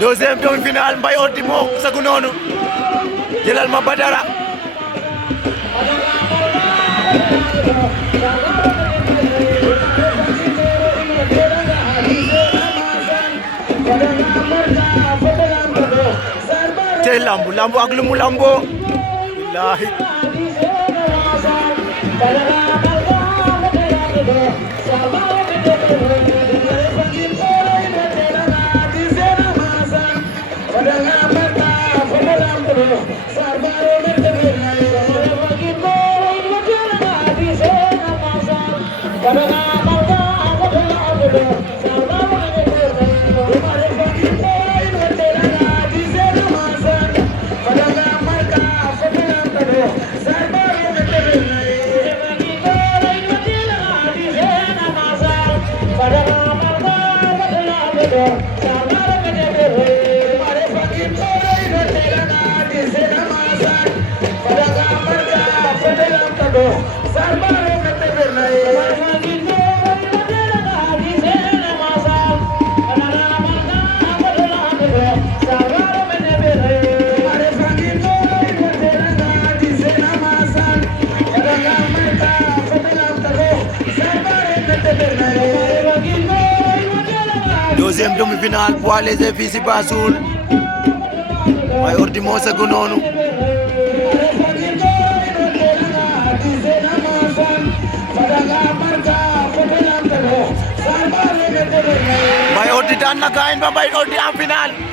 deuxième demi-finale Mbaye Ordi moo sagu noonu jëlal ma Badara tey lambu ak lu mu lamboo billahi deuxième demi-finale poids léger fii si Bassoul Mbaye Ordi moo sagu noonu Mbaye Ordi daan na gaañ ba Mbaye Ordi en finale